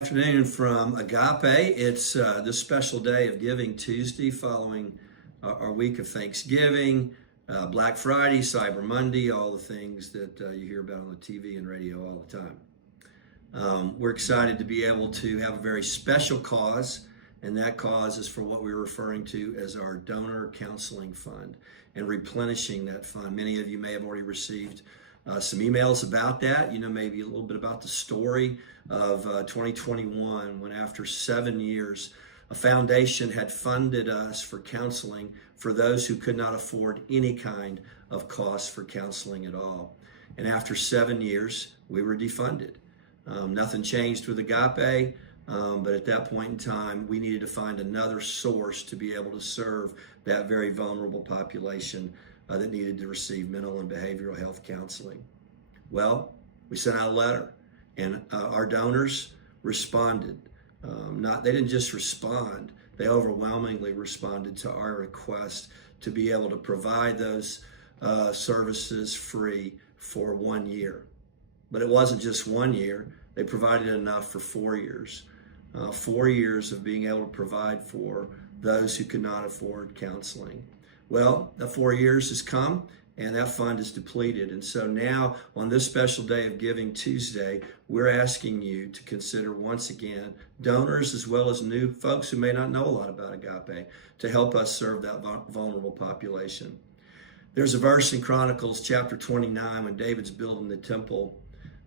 Afternoon from AGAPE. It's this special day of Giving Tuesday following our week of Thanksgiving, Black Friday, Cyber Monday, all the things that you hear about on the TV and radio all the time. We're excited to be able to have a very special cause, and that cause is for what we're referring to as our Donor Counseling Fund and replenishing that fund. Many of you may have already received some emails about that, maybe a little bit about the story of 2021 when after 7 years, a foundation had funded us for counseling for those who could not afford any kind of cost for counseling at all. And after 7 years, we were defunded. Nothing changed with AGAPE, but at that point in time, we needed to find another source to be able to serve that very vulnerable population that needed to receive mental and behavioral health counseling. Well, we sent out a letter, and our donors responded. They didn't just respond, they overwhelmingly responded to our request to be able to provide those services free for 1 year. But it wasn't just 1 year, they provided enough for 4 years. 4 years of being able to provide for those who could not afford counseling. Well, the 4 years has come and that fund is depleted. And so now on this special day of Giving Tuesday, we're asking you to consider once again, donors as well as new folks who may not know a lot about AGAPE, to help us serve that vulnerable population. There's a verse in Chronicles chapter 29 when David's building the temple.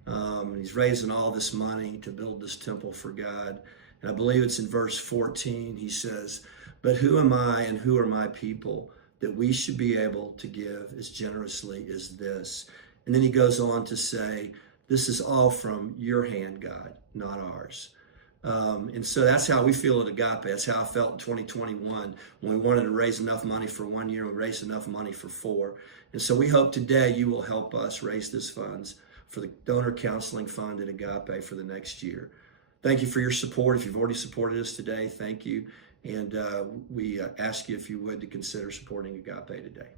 And he's raising all this money to build this temple for God. And I believe it's in verse 14, he says, "But who am I and who are my people that we should be able to give as generously as this?" And then he goes on to say, "This is all from your hand, God, not ours." And so that's how we feel at AGAPE. That's how I felt in 2021 when we wanted to raise enough money for 1 year and we raised enough money for 4. And so we hope today you will help us raise this funds for the Donor Counseling Fund at AGAPE for the next year. Thank you for your support. If you've already supported us today, thank you. And we ask you, if you would, to consider supporting AGAPE today.